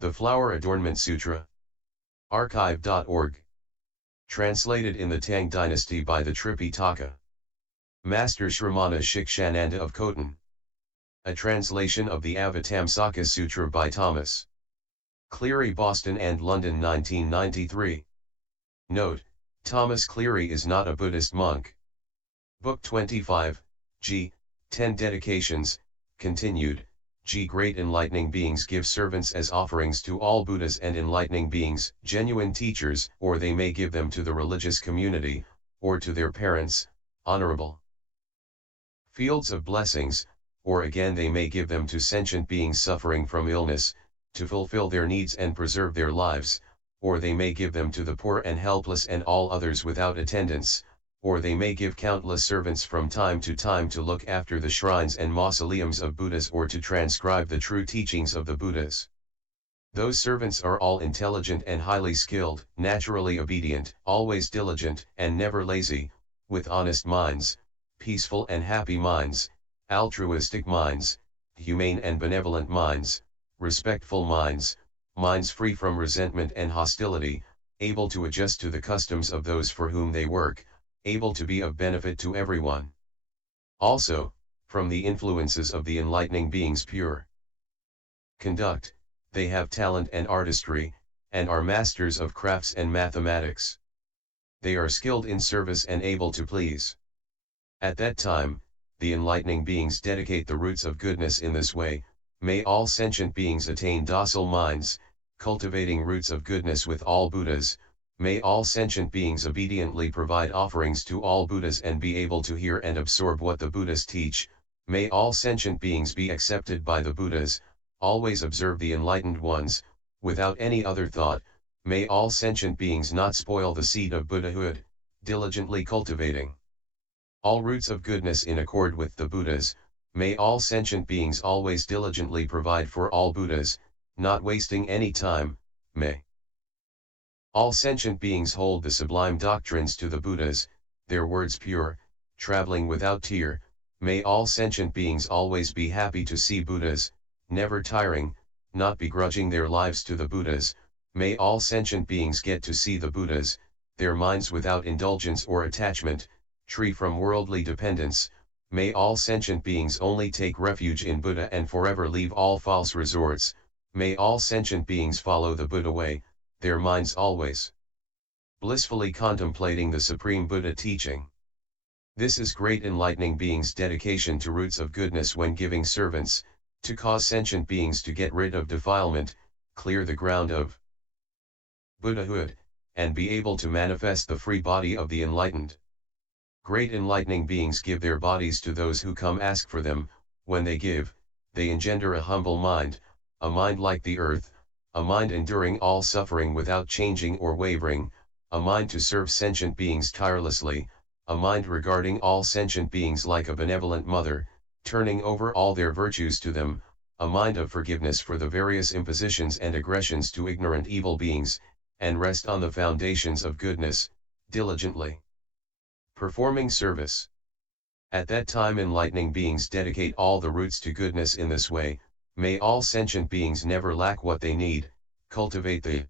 The Flower Adornment Sutra. Archive.org. Translated in the Tang Dynasty by the Tripitaka. Master Shramana Shikshananda of Khotan. A translation of the Avatamsaka-Sutra by Thomas Cleary, Boston and London, 1993. Note: Thomas Cleary is not a Buddhist monk. Book 25, G. 10 Dedications, continued. G. Great enlightening beings give servants as offerings to all Buddhas and enlightening beings, genuine teachers, or they may give them to the religious community, or to their parents, honorable fields of blessings, or again they may give them to sentient beings suffering from illness, to fulfill their needs and preserve their lives, or they may give them to the poor and helpless and all others without attendance, or they may give countless servants from time to look after the shrines and mausoleums of Buddhas or to transcribe the true teachings of the Buddhas. Those servants are all intelligent and highly skilled, naturally obedient, always diligent and never lazy, with honest minds, peaceful and happy minds, altruistic minds, humane and benevolent minds, respectful minds, minds free from resentment and hostility, able to adjust to the customs of those for whom they work, able to be of benefit to everyone. Also, from the influences of the enlightening beings' pure conduct, they have talent and artistry, and are masters of crafts and mathematics. They are skilled in service and able to please. At that time, the enlightening beings dedicate the roots of goodness in this way. May all sentient beings attain docile minds, cultivating roots of goodness with all Buddhas. May all sentient beings obediently provide offerings to all Buddhas and be able to hear and absorb what the Buddhas teach. May all sentient beings be accepted by the Buddhas, always observe the enlightened ones, without any other thought. May all sentient beings not spoil the seed of Buddhahood, diligently cultivating all roots of goodness in accord with the Buddhas. May all sentient beings always diligently provide for all Buddhas, not wasting any time. May all sentient beings hold the sublime doctrines to the Buddhas, their words pure, traveling without tear. May all sentient beings always be happy to see Buddhas, never tiring, not begrudging their lives to the Buddhas. May all sentient beings get to see the Buddhas, their minds without indulgence or attachment, free from worldly dependence. May all sentient beings only take refuge in Buddha and forever leave all false resorts. May all sentient beings follow the Buddha way, their minds always blissfully contemplating the Supreme Buddha teaching. This is great enlightening beings' dedication to roots of goodness when giving servants, to cause sentient beings to get rid of defilement, clear the ground of Buddhahood, and be able to manifest the free body of the enlightened. Great enlightening beings give their bodies to those who come ask for them. When they give, they engender a humble mind, a mind like the earth, a mind enduring all suffering without changing or wavering, a mind to serve sentient beings tirelessly, a mind regarding all sentient beings like a benevolent mother, turning over all their virtues to them, a mind of forgiveness for the various impositions and aggressions to ignorant evil beings, and rest on the foundations of goodness, diligently performing service. At that time enlightening beings dedicate all the roots to goodness in this way. May all sentient beings never lack what they need, cultivate the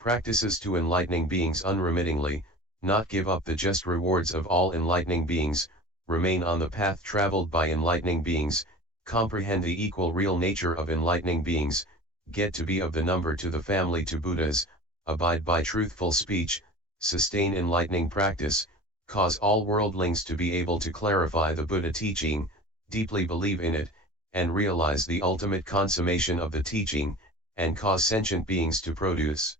practices to enlightening beings unremittingly, not give up the just rewards of all enlightening beings, remain on the path traveled by enlightening beings, comprehend the equal real nature of enlightening beings, get to be of the number to the family to Buddhas, abide by truthful speech, sustain enlightening practice, cause all worldlings to be able to clarify the Buddha teaching, deeply believe in it, and realize the ultimate consummation of the teaching, and cause sentient beings to produce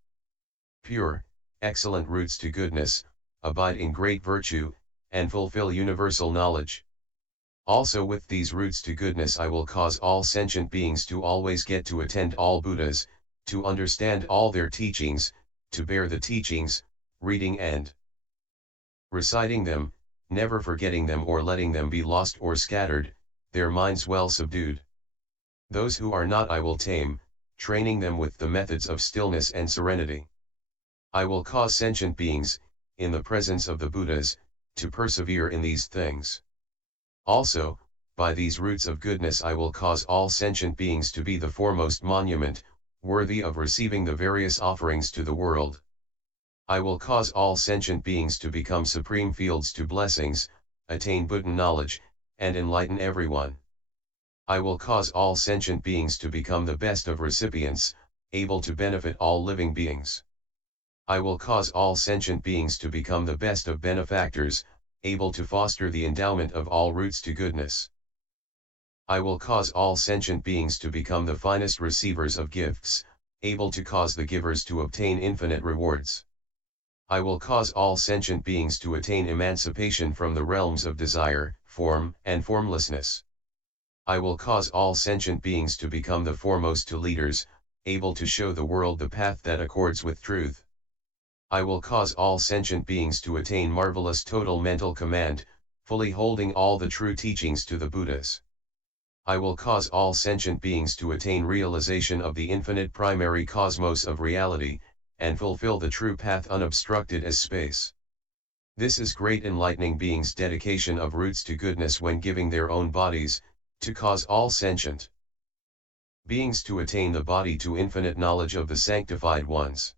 pure, excellent roots to goodness, abide in great virtue, and fulfill universal knowledge. Also with these roots to goodness I will cause all sentient beings to always get to attend all Buddhas, to understand all their teachings, to bear the teachings, reading and reciting them, never forgetting them or letting them be lost or scattered, their minds well subdued. Those who are not I will tame, training them with the methods of stillness and serenity. I will cause sentient beings, in the presence of the Buddhas, to persevere in these things. Also, by these roots of goodness I will cause all sentient beings to be the foremost monument, worthy of receiving the various offerings to the world. I will cause all sentient beings to become supreme fields to blessings, attain Buddha knowledge, and enlighten everyone. I will cause all sentient beings to become the best of recipients, able to benefit all living beings. I will cause all sentient beings to become the best of benefactors, able to foster the endowment of all roots to goodness. I will cause all sentient beings to become the finest receivers of gifts, able to cause the givers to obtain infinite rewards. I will cause all sentient beings to attain emancipation from the realms of desire, form, and formlessness. I will cause all sentient beings to become the foremost to leaders, able to show the world the path that accords with truth. I will cause all sentient beings to attain marvelous total mental command, fully holding all the true teachings to the Buddhas. I will cause all sentient beings to attain realization of the infinite primary cosmos of reality, and fulfill the true path unobstructed as space. This is great enlightening beings' dedication of roots to goodness when giving their own bodies, to cause all sentient beings to attain the body to infinite knowledge of the sanctified ones.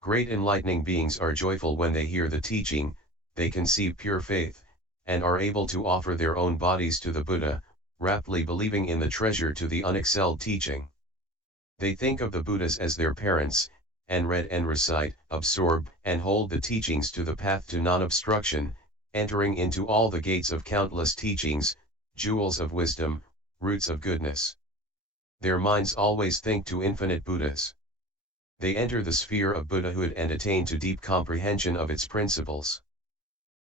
Great enlightening beings are joyful when they hear the teaching, they conceive pure faith, and are able to offer their own bodies to the Buddha, raptly believing in the treasure to the unexcelled teaching. They think of the Buddhas as their parents, and read and recite, absorb and hold the teachings to the path to non-obstruction, entering into all the gates of countless teachings, jewels of wisdom, roots of goodness. Their minds always think to infinite Buddhas. They enter the sphere of Buddhahood and attain to deep comprehension of its principles.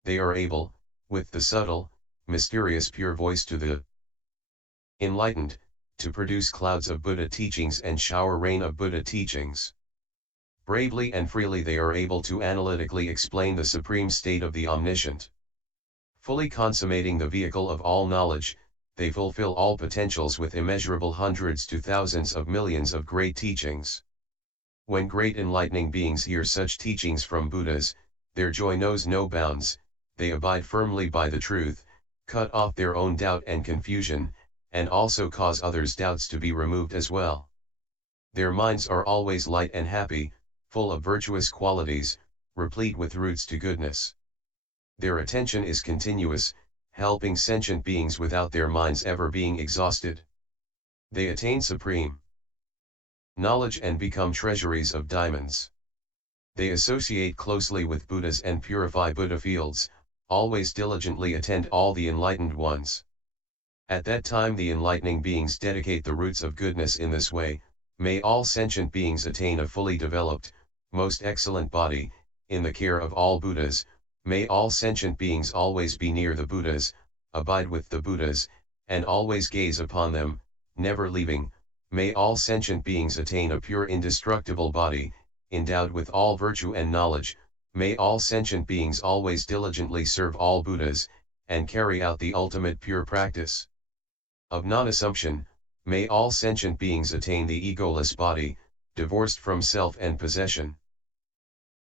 They are able, with the subtle, mysterious pure voice to the enlightened, to produce clouds of Buddha teachings and shower rain of Buddha teachings. Bravely and freely they are able to analytically explain the supreme state of the omniscient. Fully consummating the vehicle of all knowledge, they fulfill all potentials with immeasurable hundreds to thousands of millions of great teachings. When great enlightening beings hear such teachings from Buddhas, their joy knows no bounds, they abide firmly by the truth, cut off their own doubt and confusion, and also cause others' doubts to be removed as well. Their minds are always light and happy, full of virtuous qualities, replete with roots to goodness. Their attention is continuous, helping sentient beings without their minds ever being exhausted. They attain supreme knowledge and become treasuries of diamonds. They associate closely with Buddhas and purify Buddha fields, always diligently attend all the enlightened ones. At that time the enlightening beings dedicate the roots of goodness in this way, may all sentient beings attain a fully developed, most excellent body, in the care of all Buddhas, may all sentient beings always be near the Buddhas, abide with the Buddhas, and always gaze upon them, never leaving, may all sentient beings attain a pure indestructible body, endowed with all virtue and knowledge, may all sentient beings always diligently serve all Buddhas, and carry out the ultimate pure practice of non-assumption, may all sentient beings attain the egoless body, divorced from self and possession.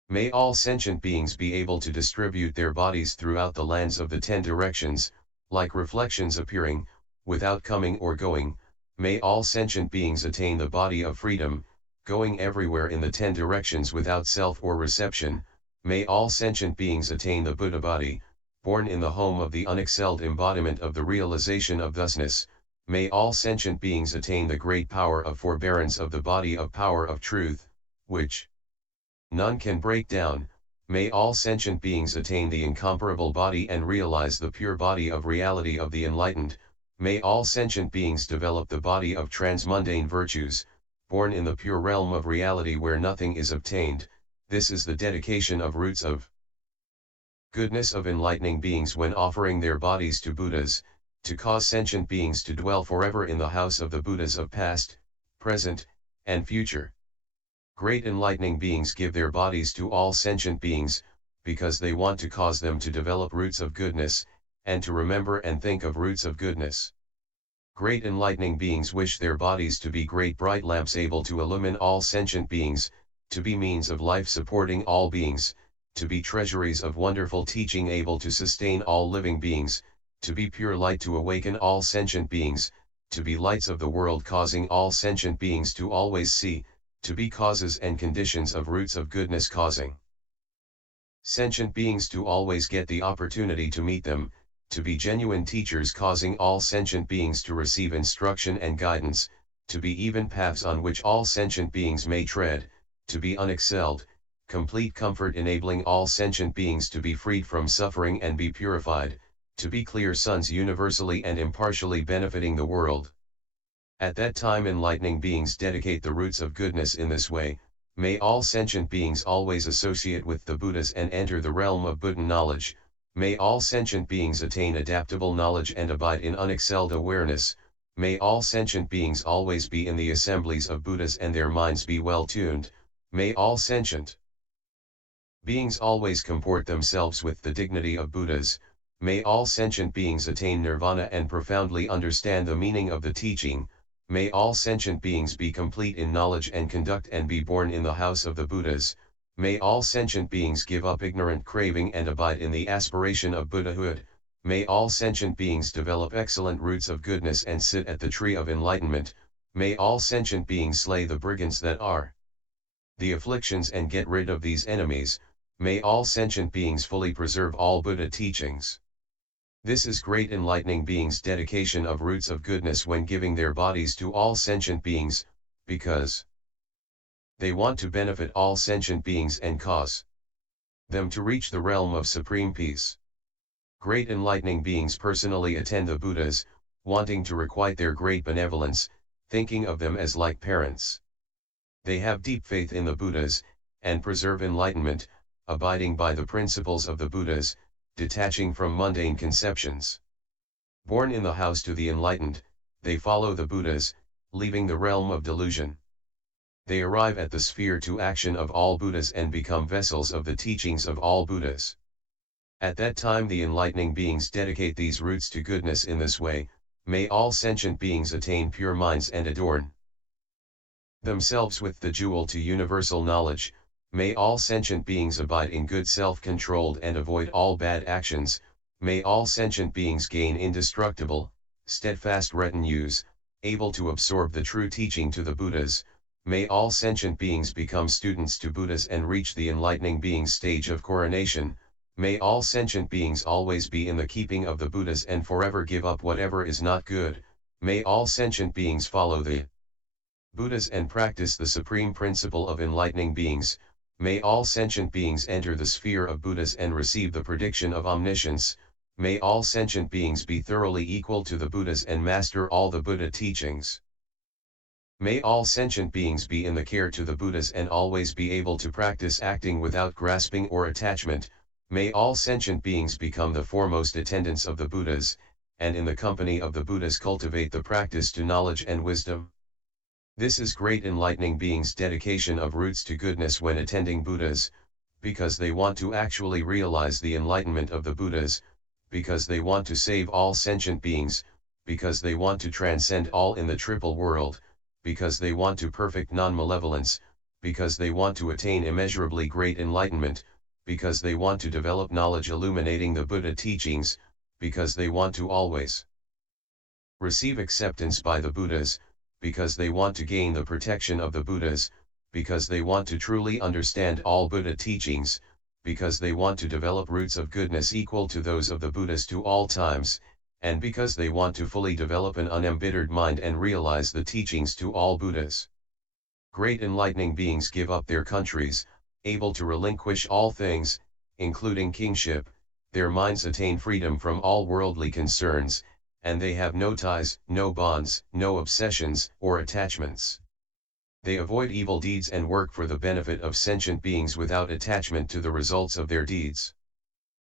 May all sentient beings be able to distribute their bodies throughout the lands of the 10 directions, like reflections appearing, without coming or going. May all sentient beings attain the body of freedom, going everywhere in the 10 directions without self or reception. May all sentient beings attain the Buddha body, born in the home of the unexcelled embodiment of the realization of thusness. May all sentient beings attain the great power of forbearance of the body of power of truth, which none can break down. May all sentient beings attain the incomparable body and realize the pure body of reality of the enlightened. May all sentient beings develop the body of transmundane virtues, born in the pure realm of reality where nothing is obtained. This is the dedication of roots of goodness of enlightening beings when offering their bodies to Buddhas, to cause sentient beings to dwell forever in the house of the Buddhas of past, present, and future. Great enlightening beings give their bodies to all sentient beings, because they want to cause them to develop roots of goodness, and to remember and think of roots of goodness. Great enlightening beings wish their bodies to be great bright lamps able to illumine all sentient beings, to be means of life supporting all beings, to be treasuries of wonderful teaching able to sustain all living beings, to be pure light to awaken all sentient beings, to be lights of the world causing all sentient beings to always see, to be causes and conditions of roots of goodness causing sentient beings to always get the opportunity to meet them, to be genuine teachers causing all sentient beings to receive instruction and guidance, to be even paths on which all sentient beings may tread, to be unexcelled, complete comfort enabling all sentient beings to be freed from suffering and be purified, to be clear suns universally and impartially benefiting the world. At that time enlightening beings dedicate the roots of goodness in this way. May all sentient beings always associate with the Buddhas and enter the realm of Buddha knowledge. May all sentient beings attain adaptable knowledge and abide in unexcelled awareness. May all sentient beings always be in the assemblies of Buddhas and their minds be well tuned. May all sentient beings always comport themselves with the dignity of Buddhas. May all sentient beings attain nirvana and profoundly understand the meaning of the teaching. May all sentient beings be complete in knowledge and conduct and be born in the house of the Buddhas. May all sentient beings give up ignorant craving and abide in the aspiration of Buddhahood. May all sentient beings develop excellent roots of goodness and sit at the tree of enlightenment. May all sentient beings slay the brigands that are the afflictions and get rid of these enemies. May all sentient beings fully preserve all Buddha teachings. This is great enlightening beings' dedication of roots of goodness when giving their bodies to all sentient beings, because they want to benefit all sentient beings and cause them to reach the realm of supreme peace. Great enlightening beings personally attend the Buddhas, wanting to requite their great benevolence, thinking of them as like parents. They have deep faith in the Buddhas, and preserve enlightenment, abiding by the principles of the Buddhas, detaching from mundane conceptions. Born in the house to the enlightened, they follow the Buddhas, leaving the realm of delusion. They arrive at the sphere to action of all Buddhas and become vessels of the teachings of all Buddhas. At that time the enlightening beings dedicate these roots to goodness in this way. May all sentient beings attain pure minds and adorn themselves with the jewel to universal knowledge. May all sentient beings abide in good self-controlled and avoid all bad actions. May all sentient beings gain indestructible, steadfast retinues, able to absorb the true teaching to the Buddhas. May all sentient beings become students to Buddhas and reach the enlightening beings stage of coronation. May all sentient beings always be in the keeping of the Buddhas and forever give up whatever is not good. May all sentient beings follow the Buddhas and practice the supreme principle of enlightening beings. May all sentient beings enter the sphere of Buddhas and receive the prediction of omniscience. May all sentient beings be thoroughly equal to the Buddhas and master all the Buddha teachings. May all sentient beings be in the care to the Buddhas and always be able to practice acting without grasping or attachment. May all sentient beings become the foremost attendants of the Buddhas, and in the company of the Buddhas cultivate the practice to knowledge and wisdom. This is great enlightening beings' dedication of roots to goodness when attending Buddhas, because they want to actually realize the enlightenment of the Buddhas, because they want to save all sentient beings, because they want to transcend all in the triple world, because they want to perfect non-malevolence, because they want to attain immeasurably great enlightenment, because they want to develop knowledge illuminating the Buddha teachings, because they want to always receive acceptance by the Buddhas, because they want to gain the protection of the Buddhas, because they want to truly understand all Buddha teachings, because they want to develop roots of goodness equal to those of the Buddhas to all times, and because they want to fully develop an unembittered mind and realize the teachings to all Buddhas. Great enlightening beings give up their countries, able to relinquish all things, including kingship. Their minds attain freedom from all worldly concerns, and they have no ties, no bonds, no obsessions, or attachments. They avoid evil deeds and work for the benefit of sentient beings without attachment to the results of their deeds.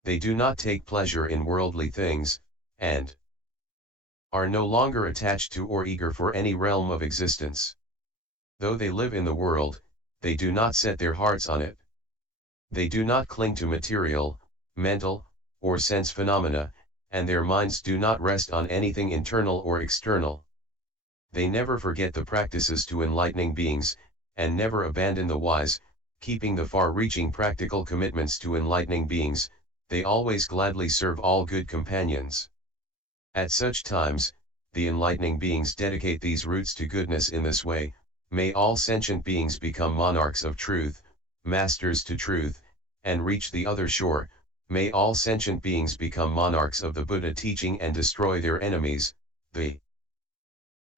They do not take pleasure in worldly things, and are no longer attached to or eager for any realm of existence. Though they live in the world, they do not set their hearts on it. They do not cling to material, mental, or sense phenomena, and their minds do not rest on anything internal or external. They never forget the practices to enlightening beings, and never abandon the wise, keeping the far-reaching practical commitments to enlightening beings. They always gladly serve all good companions. At such times, the enlightening beings dedicate these roots to goodness in this way. May all sentient beings become monarchs of truth, masters to truth, and reach the other shore. May all sentient beings become monarchs of the Buddha teaching and destroy their enemies, the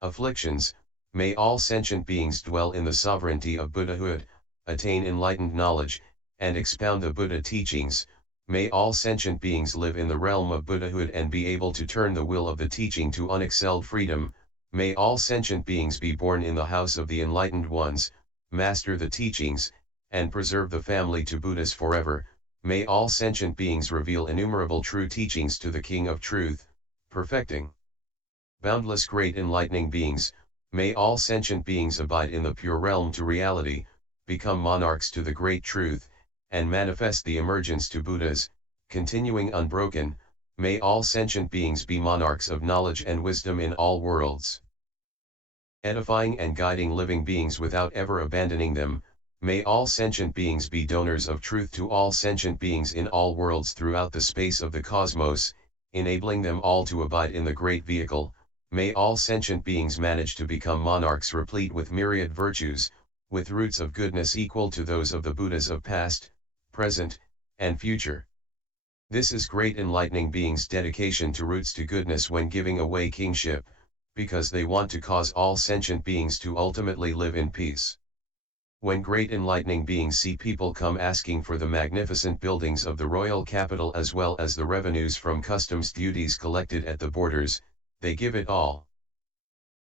afflictions. May all sentient beings dwell in the sovereignty of Buddhahood, attain enlightened knowledge, and expound the Buddha teachings. May all sentient beings live in the realm of Buddhahood and be able to turn the will of the teaching to unexcelled freedom. May all sentient beings be born in the house of the enlightened ones, master the teachings, and preserve the family to Buddhas forever. May all sentient beings reveal innumerable true teachings to the King of Truth, perfecting boundless great enlightening beings. May all sentient beings abide in the pure realm to reality, become monarchs to the great truth, and manifest the emergence to Buddhas, continuing unbroken. May all sentient beings be monarchs of knowledge and wisdom in all worlds, edifying and guiding living beings without ever abandoning them. May all sentient beings be donors of truth to all sentient beings in all worlds throughout the space of the cosmos, enabling them all to abide in the great vehicle. May all sentient beings manage to become monarchs replete with myriad virtues, with roots of goodness equal to those of the Buddhas of past, present, and future. This is great enlightening beings' dedication to roots to goodness when giving away kingship, because they want to cause all sentient beings to ultimately live in peace. When great enlightening beings see people come asking for the magnificent buildings of the royal capital as well as the revenues from customs duties collected at the borders, they give it all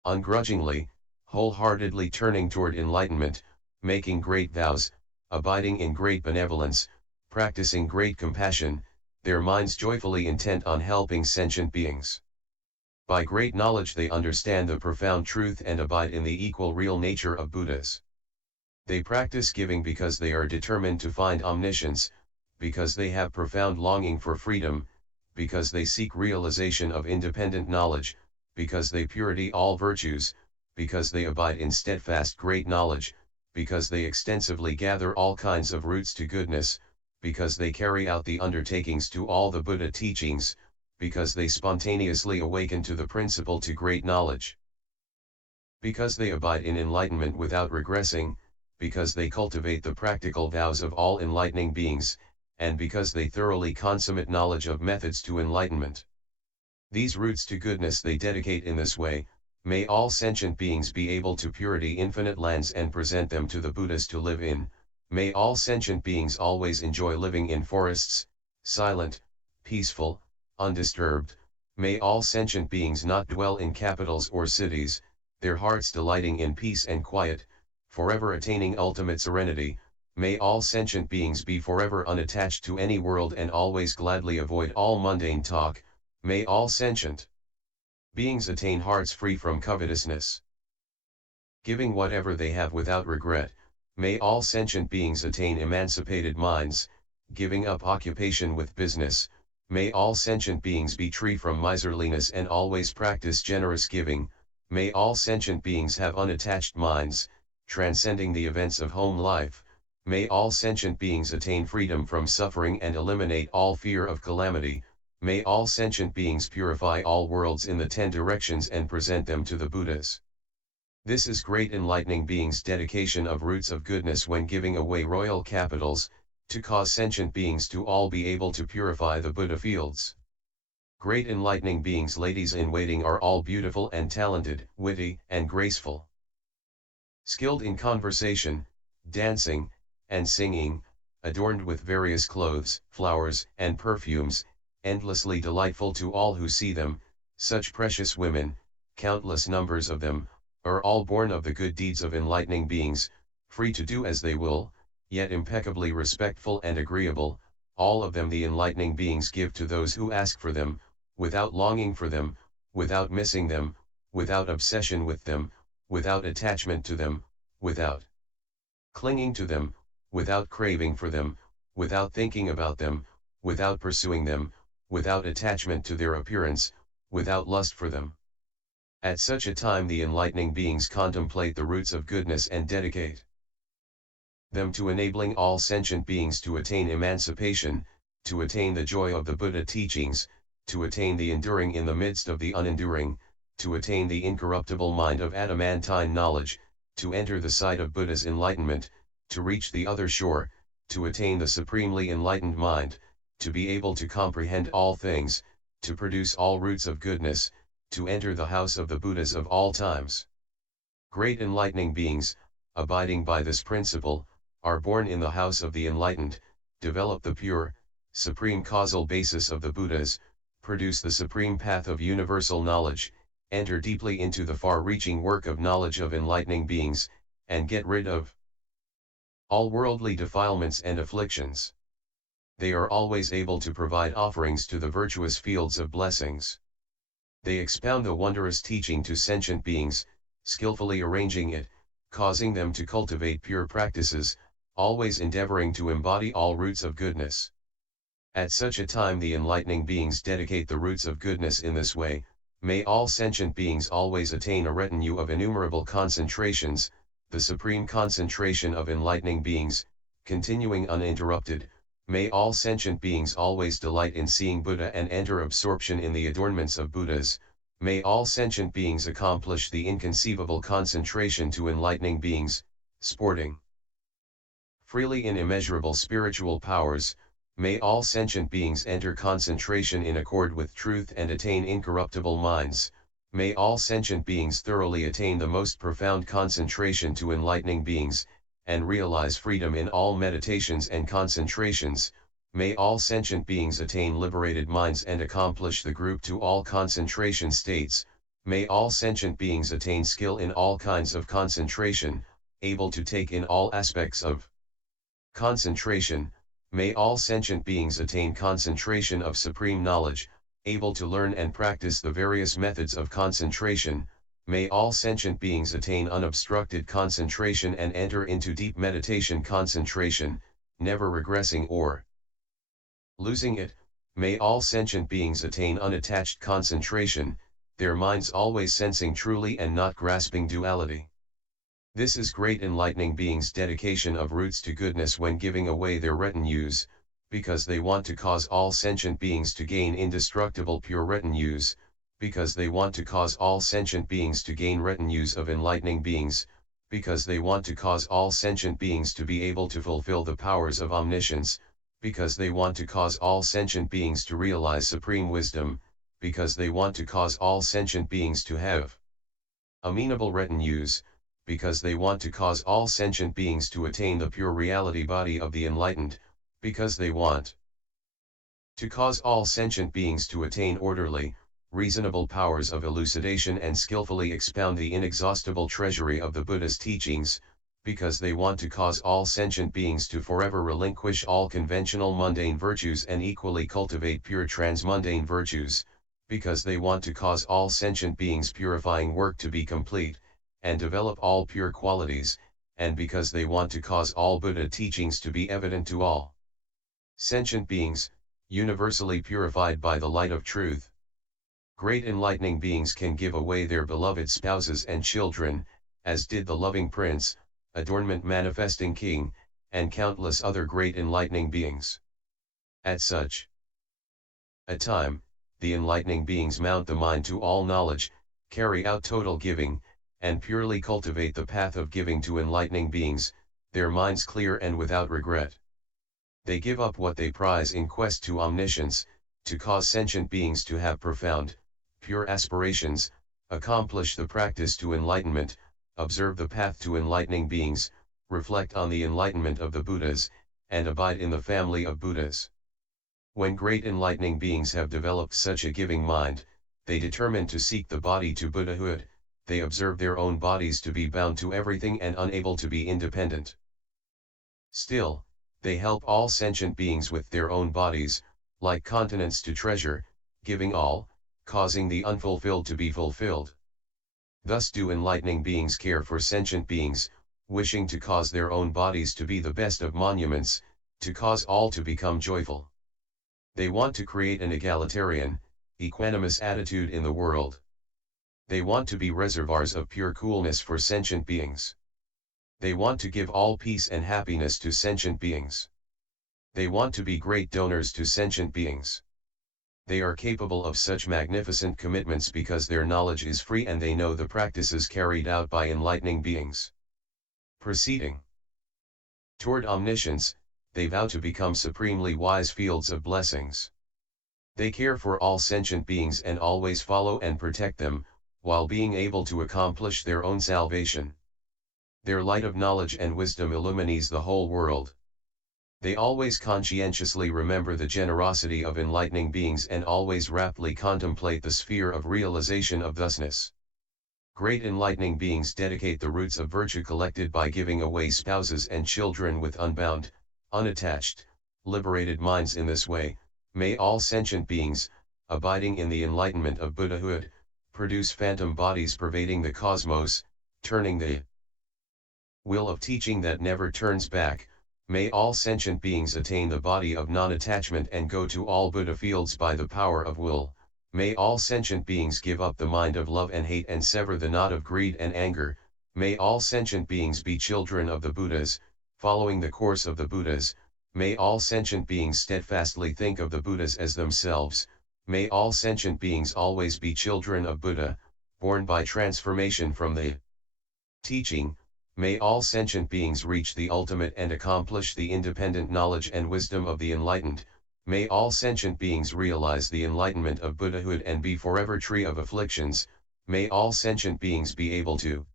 ungrudgingly, wholeheartedly, turning toward enlightenment, making great vows, abiding in great benevolence, practicing great compassion, their minds joyfully intent on helping sentient beings. By great knowledge they understand the profound truth and abide in the equal real nature of Buddhas. They practice giving because they are determined to find omniscience, because they have profound longing for freedom, because they seek realization of independent knowledge, because they purity all virtues, because they abide in steadfast great knowledge, because they extensively gather all kinds of roots to goodness, because they carry out the undertakings to all the Buddha teachings, because they spontaneously awaken to the principle to great knowledge, because they abide in enlightenment without regressing, because they cultivate the practical vows of all enlightening beings, and because they thoroughly consummate knowledge of methods to enlightenment. These roots to goodness they dedicate in this way. May all sentient beings be able to purity infinite lands and present them to the Buddhas to live in. May all sentient beings always enjoy living in forests, silent, peaceful, undisturbed. May all sentient beings not dwell in capitals or cities, their hearts delighting in peace and quiet, forever attaining ultimate serenity. May all sentient beings be forever unattached to any world and always gladly avoid all mundane talk. May all sentient beings attain hearts free from covetousness, giving whatever they have without regret. May all sentient beings attain emancipated minds, giving up occupation with business. May all sentient beings be free from miserliness and always practice generous giving. May all sentient beings have unattached minds, transcending the events of home life. May all sentient beings attain freedom from suffering and eliminate all fear of calamity. May all sentient beings purify all worlds in the 10 directions and present them to the Buddhas. This is great enlightening beings' dedication of roots of goodness when giving away royal capitals, to cause sentient beings to all be able to purify the Buddha fields. Great enlightening beings' ladies in waiting are all beautiful and talented, witty and graceful, skilled in conversation, dancing, and singing, adorned with various clothes, flowers, and perfumes, endlessly delightful to all who see them. Such precious women, countless numbers of them, are all born of the good deeds of enlightening beings, free to do as they will, yet impeccably respectful and agreeable. All of them the enlightening beings give to those who ask for them, without longing for them, without missing them, without obsession with them, without attachment to them, without clinging to them, without craving for them, without thinking about them, without pursuing them, without attachment to their appearance, without lust for them. At such a time the enlightening beings contemplate the roots of goodness and dedicate them to enabling all sentient beings to attain emancipation, to attain the joy of the Buddha teachings, to attain the enduring in the midst of the unenduring, to attain the incorruptible mind of adamantine knowledge, to enter the sight of Buddha's enlightenment, to reach the other shore, to attain the supremely enlightened mind, to be able to comprehend all things, to produce all roots of goodness, to enter the house of the Buddhas of all times. Great enlightening beings, abiding by this principle, are born in the house of the enlightened, develop the pure, supreme causal basis of the Buddhas, produce the supreme path of universal knowledge, enter deeply into the far-reaching work of knowledge of enlightening beings, and get rid of all worldly defilements and afflictions. They are always able to provide offerings to the virtuous fields of blessings. They expound the wondrous teaching to sentient beings, skillfully arranging it, causing them to cultivate pure practices, always endeavoring to embody all roots of goodness. At such a time the enlightening beings dedicate the roots of goodness in this way. May all sentient beings always attain a retinue of innumerable concentrations, the supreme concentration of enlightening beings, continuing uninterrupted. May all sentient beings always delight in seeing Buddha and enter absorption in the adornments of Buddhas. May all sentient beings accomplish the inconceivable concentration to enlightening beings, sporting freely in immeasurable spiritual powers. May all sentient beings enter concentration in accord with truth and attain incorruptible minds. May all sentient beings thoroughly attain the most profound concentration to enlightening beings, and realize freedom in all meditations and concentrations. May all sentient beings attain liberated minds and accomplish the group to all concentration states. May all sentient beings attain skill in all kinds of concentration, able to take in all aspects of concentration. May all sentient beings attain concentration of supreme knowledge, able to learn and practice the various methods of concentration. May all sentient beings attain unobstructed concentration and enter into deep meditation concentration, never regressing or losing it. May all sentient beings attain unattached concentration, their minds always sensing truly and not grasping duality. This is great enlightening beings' dedication of roots to goodness when giving away their retinues, because they want to cause all sentient beings to gain indestructible pure retinues, because they want to cause all sentient beings to gain retinues of enlightening beings, because they want to cause all sentient beings to be able to fulfill the powers of omniscience, because they want to cause all sentient beings to realize supreme wisdom, because they want to cause all sentient beings to have amenable retinues, because they want to cause all sentient beings to attain the pure reality body of the enlightened, because they want to cause all sentient beings to attain orderly, reasonable powers of elucidation and skillfully expound the inexhaustible treasury of the Buddha's teachings, because they want to cause all sentient beings to forever relinquish all conventional mundane virtues and equally cultivate pure transmundane virtues, because they want to cause all sentient beings' purifying work to be complete, and develop all pure qualities, and because they want to cause all Buddha teachings to be evident to all sentient beings, universally purified by the light of truth. Great enlightening beings can give away their beloved spouses and children, as did the loving prince, adornment manifesting king, and countless other great enlightening beings. At such a time, the enlightening beings mount the mind to all knowledge, carry out total giving, and purely cultivate the path of giving to enlightening beings, their minds clear and without regret. They give up what they prize in quest to omniscience, to cause sentient beings to have profound, pure aspirations, accomplish the practice to enlightenment, observe the path to enlightening beings, reflect on the enlightenment of the Buddhas, and abide in the family of Buddhas. When great enlightening beings have developed such a giving mind, they determine to seek the body to Buddhahood. They observe their own bodies to be bound to everything and unable to be independent. Still, they help all sentient beings with their own bodies, like continents to treasure, giving all, causing the unfulfilled to be fulfilled. Thus do enlightening beings care for sentient beings, wishing to cause their own bodies to be the best of monuments, to cause all to become joyful. They want to create an egalitarian, equanimous attitude in the world. They want to be reservoirs of pure coolness for sentient beings. They want to give all peace and happiness to sentient beings. They want to be great donors to sentient beings. They are capable of such magnificent commitments because their knowledge is free and they know the practices carried out by enlightening beings. Proceeding toward omniscience, they vow to become supremely wise fields of blessings. They care for all sentient beings and always follow and protect them, while being able to accomplish their own salvation. Their light of knowledge and wisdom illumines the whole world. They always conscientiously remember the generosity of enlightening beings and always raptly contemplate the sphere of realization of thusness. Great enlightening beings dedicate the roots of virtue collected by giving away spouses and children with unbound, unattached, liberated minds. In this way, may all sentient beings, abiding in the enlightenment of Buddhahood, produce phantom bodies pervading the cosmos, turning the wheel of teaching that never turns back. May all sentient beings attain the body of non-attachment and go to all Buddha fields by the power of will. May all sentient beings give up the mind of love and hate and sever the knot of greed and anger. May all sentient beings be children of the Buddhas, following the course of the Buddhas. May all sentient beings steadfastly think of the Buddhas as themselves. May all sentient beings always be children of Buddha, born by transformation from the teaching. May all sentient beings reach the ultimate and accomplish the independent knowledge and wisdom of the enlightened. May all sentient beings realize the enlightenment of Buddhahood and be forever free of afflictions. May all sentient beings be able to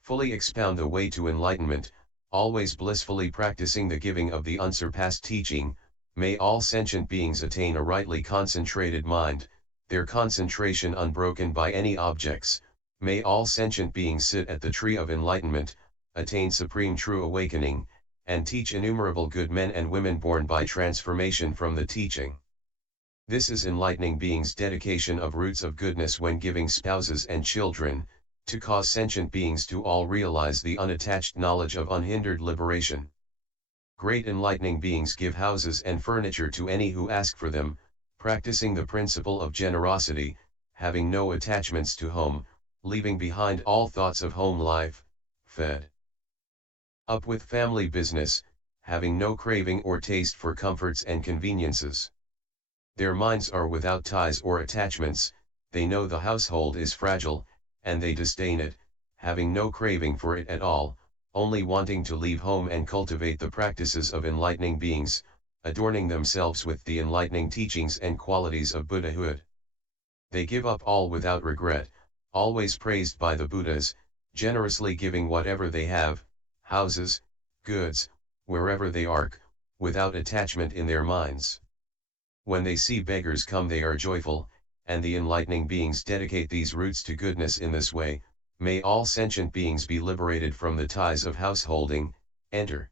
fully expound the way to enlightenment, always blissfully practicing the giving of the unsurpassed teaching. May all sentient beings attain a rightly concentrated mind, their concentration unbroken by any objects. May all sentient beings sit at the tree of enlightenment, attain supreme true awakening, and teach innumerable good men and women born by transformation from the teaching. This is enlightening beings' dedication of roots of goodness when giving spouses and children, to cause sentient beings to all realize the unattached knowledge of unhindered liberation. Great enlightening beings give houses and furniture to any who ask for them, practicing the principle of generosity, having no attachments to home, leaving behind all thoughts of home life, fed up with family business, having no craving or taste for comforts and conveniences. Their minds are without ties or attachments, they know the household is fragile, and they disdain it, having no craving for it at all, only wanting to leave home and cultivate the practices of enlightening beings, adorning themselves with the enlightening teachings and qualities of Buddhahood. They give up all without regret, always praised by the Buddhas, generously giving whatever they have, houses, goods, wherever they are, without attachment in their minds. When they see beggars come they are joyful, and the enlightening beings dedicate these roots to goodness in this way. May all sentient beings be liberated from the ties of householding, enter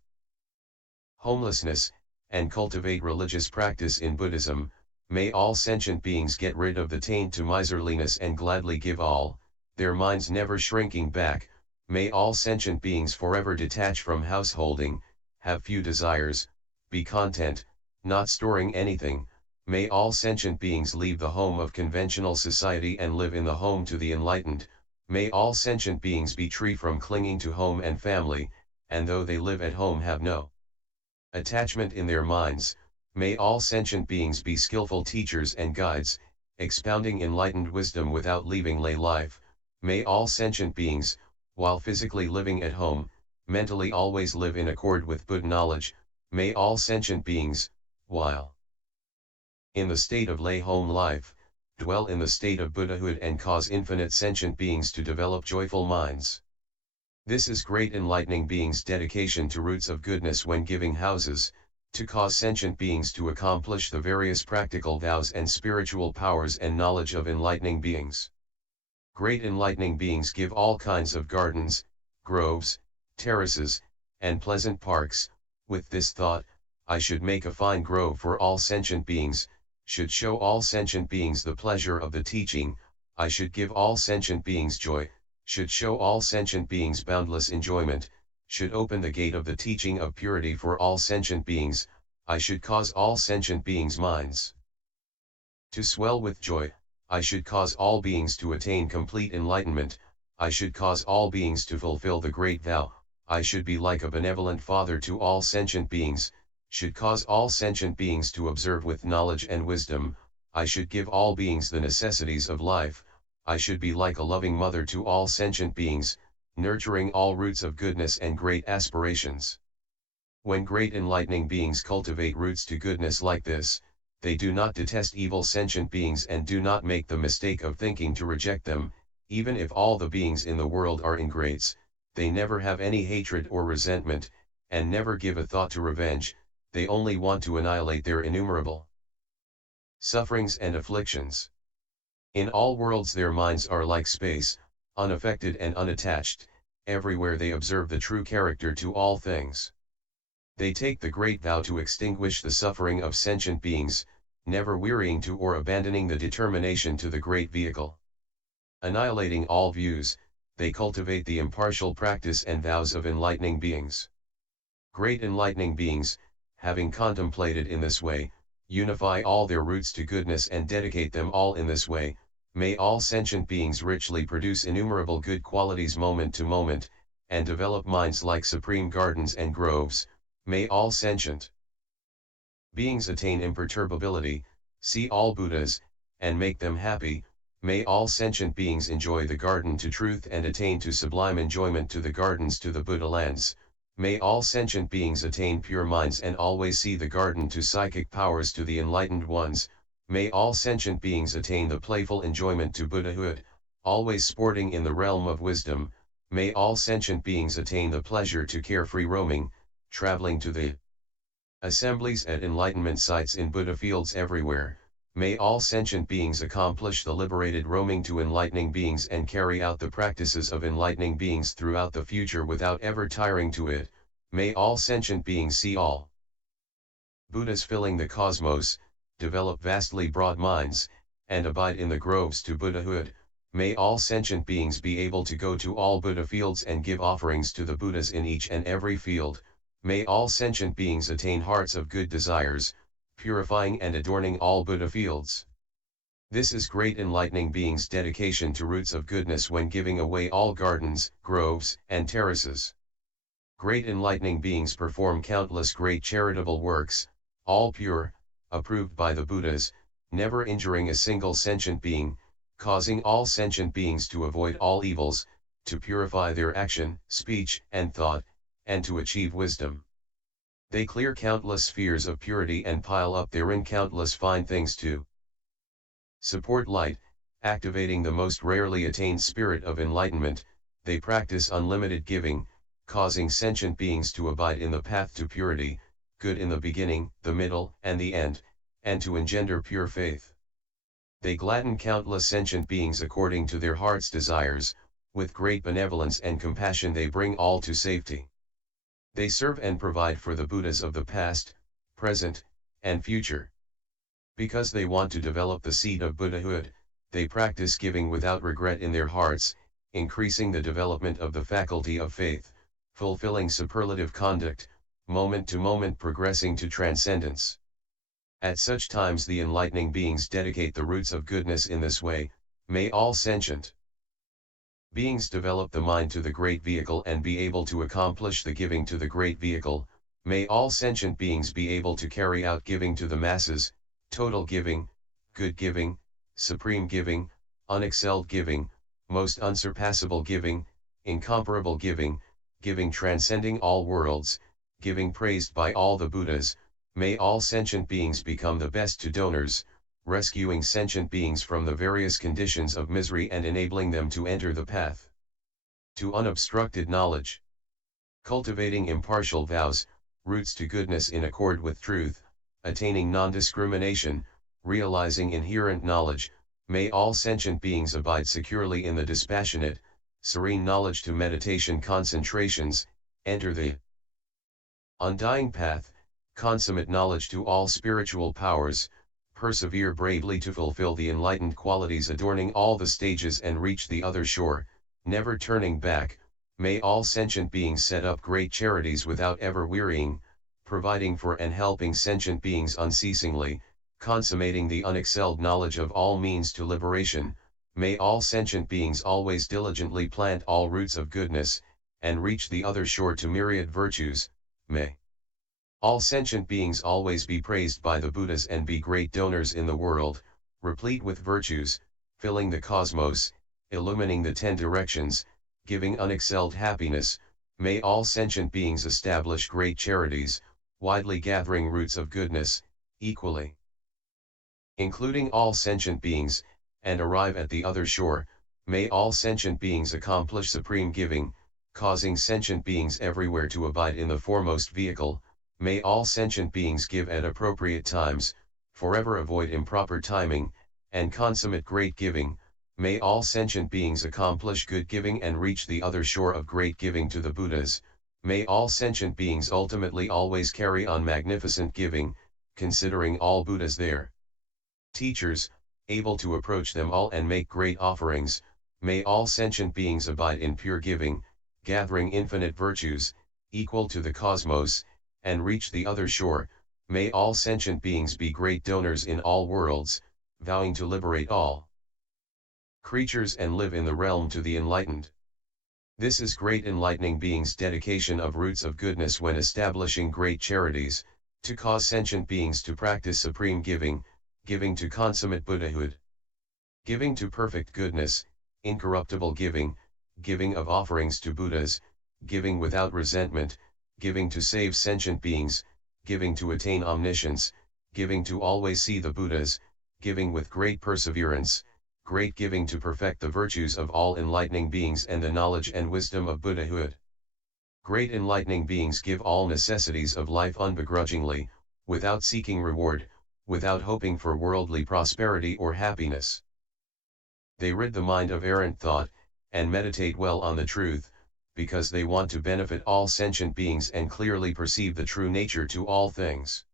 homelessness, and cultivate religious practice in Buddhism. May all sentient beings get rid of the taint to miserliness and gladly give all, their minds never shrinking back. May all sentient beings forever detach from householding, have few desires, be content, not storing anything. May all sentient beings leave the home of conventional society and live in the home to the enlightened. May all sentient beings be free from clinging to home and family, and though they live at home have no attachment in their minds. May all sentient beings be skillful teachers and guides, expounding enlightened wisdom without leaving lay life. May all sentient beings, while physically living at home, mentally always live in accord with Buddha knowledge. May all sentient beings, while in the state of lay home life, dwell in the state of Buddhahood and cause infinite sentient beings to develop joyful minds. This is great enlightening beings' dedication to roots of goodness when giving houses, to cause sentient beings to accomplish the various practical vows and spiritual powers and knowledge of enlightening beings. Great enlightening beings give all kinds of gardens, groves, terraces, and pleasant parks. With this thought, I should make a fine grove for all sentient beings, should show all sentient beings the pleasure of the teaching, I should give all sentient beings joy, should show all sentient beings boundless enjoyment, should open the gate of the teaching of purity for all sentient beings, I should cause all sentient beings' minds to swell with joy, I should cause all beings to attain complete enlightenment, I should cause all beings to fulfill the great vow, I should be like a benevolent father to all sentient beings, should cause all sentient beings to observe with knowledge and wisdom, I should give all beings the necessities of life, I should be like a loving mother to all sentient beings, nurturing all roots of goodness and great aspirations. When great enlightening beings cultivate roots to goodness like this, they do not detest evil sentient beings and do not make the mistake of thinking to reject them. Even if all the beings in the world are ingrates, they never have any hatred or resentment, and never give a thought to revenge, they only want to annihilate their innumerable sufferings and afflictions. In all worlds their minds are like space, unaffected and unattached, everywhere they observe the true character to all things. They take the great vow to extinguish the suffering of sentient beings, never wearying to or abandoning the determination to the great vehicle. Annihilating all views, they cultivate the impartial practice and vows of enlightening beings. Great enlightening beings, having contemplated in this way, unify all their roots to goodness and dedicate them all in this way. May all sentient beings richly produce innumerable good qualities moment to moment, and develop minds like supreme gardens and groves. May all sentient beings attain imperturbability, see all Buddhas, and make them happy. May all sentient beings enjoy the garden to truth and attain to sublime enjoyment to the gardens to the Buddha lands. May all sentient beings attain pure minds and always see the garden to psychic powers to the enlightened ones. May all sentient beings attain the playful enjoyment to Buddhahood, always sporting in the realm of wisdom. May all sentient beings attain the pleasure to carefree roaming, traveling to the assemblies at enlightenment sites in Buddha fields everywhere. May all sentient beings accomplish the liberated roaming to enlightening beings and carry out the practices of enlightening beings throughout the future without ever tiring to it. May all sentient beings see all Buddhas filling the cosmos, develop vastly broad minds, and abide in the groves to Buddhahood. May all sentient beings be able to go to all Buddha fields and give offerings to the Buddhas in each and every field. May all sentient beings attain hearts of good desires, purifying and adorning all Buddha fields. This is great enlightening beings' dedication to roots of goodness when giving away all gardens, groves, and terraces. Great enlightening beings perform countless great charitable works, all pure, approved by the Buddhas, never injuring a single sentient being, causing all sentient beings to avoid all evils, to purify their action, speech, and thought, and to achieve wisdom. They clear countless spheres of purity and pile up therein countless fine things to support light, activating the most rarely attained spirit of enlightenment. They practice unlimited giving, causing sentient beings to abide in the path to purity, good in the beginning, the middle, and the end, and to engender pure faith. They gladden countless sentient beings according to their heart's desires, with great benevolence and compassion they bring all to safety. They serve and provide for the Buddhas of the past, present, and future. Because they want to develop the seed of Buddhahood, they practice giving without regret in their hearts, increasing the development of the faculty of faith, fulfilling superlative conduct, moment to moment progressing to transcendence. At such times the enlightening beings dedicate the roots of goodness in this way. May all sentient beings develop the mind to the great vehicle and be able to accomplish the giving to the great vehicle. May all sentient beings be able to carry out giving to the masses, total giving, good giving, supreme giving, unexcelled giving, most unsurpassable giving, incomparable giving, giving transcending all worlds, giving praised by all the Buddhas. May all sentient beings become the best to donors, rescuing sentient beings from the various conditions of misery and enabling them to enter the path to unobstructed knowledge. Cultivating impartial vows, roots to goodness in accord with truth, attaining non-discrimination, realizing inherent knowledge. May all sentient beings abide securely in the dispassionate, serene knowledge to meditation concentrations, enter the undying path, consummate knowledge to all spiritual powers, persevere bravely to fulfill the enlightened qualities adorning all the stages and reach the other shore, never turning back. May all sentient beings set up great charities without ever wearying, providing for and helping sentient beings unceasingly, consummating the unexcelled knowledge of all means to liberation. May all sentient beings always diligently plant all roots of goodness, and reach the other shore to myriad virtues. May all sentient beings always be praised by the Buddhas and be great donors in the world. replete with virtues, filling the cosmos, illumining the 10 directions, giving unexcelled happiness, may all sentient beings establish great charities, widely gathering roots of goodness, equally including all sentient beings, and arrive at the other shore, may all sentient beings accomplish supreme giving, causing sentient beings everywhere to abide in the foremost vehicle, may all sentient beings give at appropriate times, forever avoid improper timing, and consummate great giving, may all sentient beings accomplish good giving and reach the other shore of great giving to the Buddhas, may all sentient beings ultimately always carry on magnificent giving, considering all Buddhas their teachers, able to approach them all and make great offerings, may all sentient beings abide in pure giving, gathering infinite virtues, equal to the cosmos, and reach the other shore, may all sentient beings be great donors in all worlds, vowing to liberate all creatures and live in the realm to the enlightened. This is great enlightening beings' dedication of roots of goodness when establishing great charities, to cause sentient beings to practice supreme giving, giving to consummate Buddhahood, giving to perfect goodness, incorruptible giving, giving of offerings to Buddhas, giving without resentment, giving to save sentient beings, giving to attain omniscience, giving to always see the Buddhas, giving with great perseverance, great giving to perfect the virtues of all enlightening beings and the knowledge and wisdom of Buddhahood. Great enlightening beings give all necessities of life unbegrudgingly, without seeking reward, without hoping for worldly prosperity or happiness. They rid the mind of errant thought, and meditate well on the truth, because they want to benefit all sentient beings and clearly perceive the true nature to all things.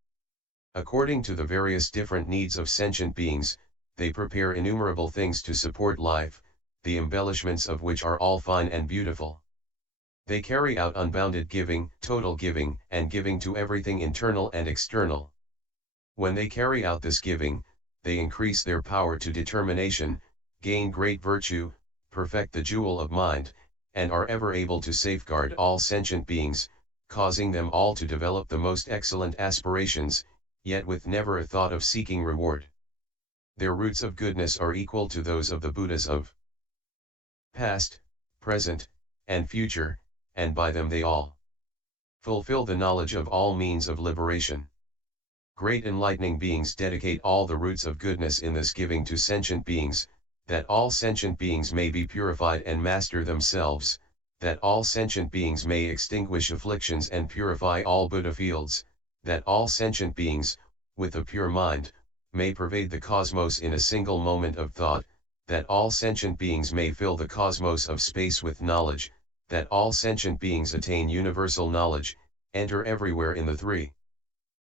According to the various different needs of sentient beings, they prepare innumerable things to support life, the embellishments of which are all fine and beautiful. They carry out unbounded giving, total giving, and giving to everything internal and external. When they carry out this giving, they increase their power to determination, gain great virtue, perfect the jewel of mind, and are ever able to safeguard all sentient beings, causing them all to develop the most excellent aspirations, yet with never a thought of seeking reward. Their roots of goodness are equal to those of the Buddhas of past, present, and future, and by them they all fulfill the knowledge of all means of liberation. Great enlightening beings dedicate all the roots of goodness in this giving to sentient beings, that all sentient beings may be purified and master themselves, that all sentient beings may extinguish afflictions and purify all Buddha fields, that all sentient beings, with a pure mind, may pervade the cosmos in a single moment of thought, that all sentient beings may fill the cosmos of space with knowledge, that all sentient beings attain universal knowledge, enter everywhere in the three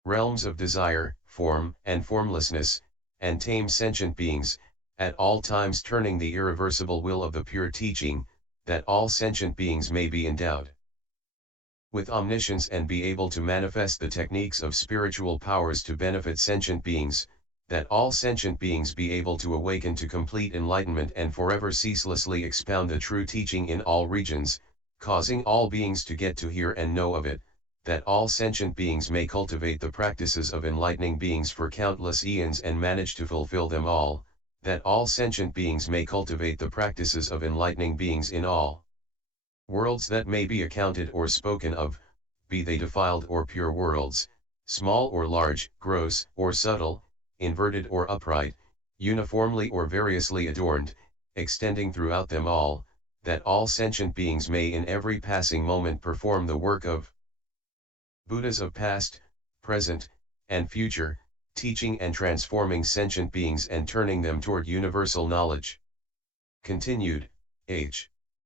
realms of desire, form, and formlessness, and tame sentient beings, at all times turning the irreversible will of the pure teaching, that all sentient beings may be endowed with omniscience and be able to manifest the techniques of spiritual powers to benefit sentient beings, that all sentient beings be able to awaken to complete enlightenment and forever ceaselessly expound the true teaching in all regions, causing all beings to get to hear and know of it, that all sentient beings may cultivate the practices of enlightening beings for countless eons and manage to fulfill them all, that all sentient beings may cultivate the practices of enlightening beings in all worlds that may be accounted or spoken of, be they defiled or pure worlds, small or large, gross or subtle, inverted or upright, uniformly or variously adorned, extending throughout them all, that all sentient beings may in every passing moment perform the work of Buddhas of past, present, and future, teaching and transforming sentient beings and turning them toward universal knowledge. Continued, H.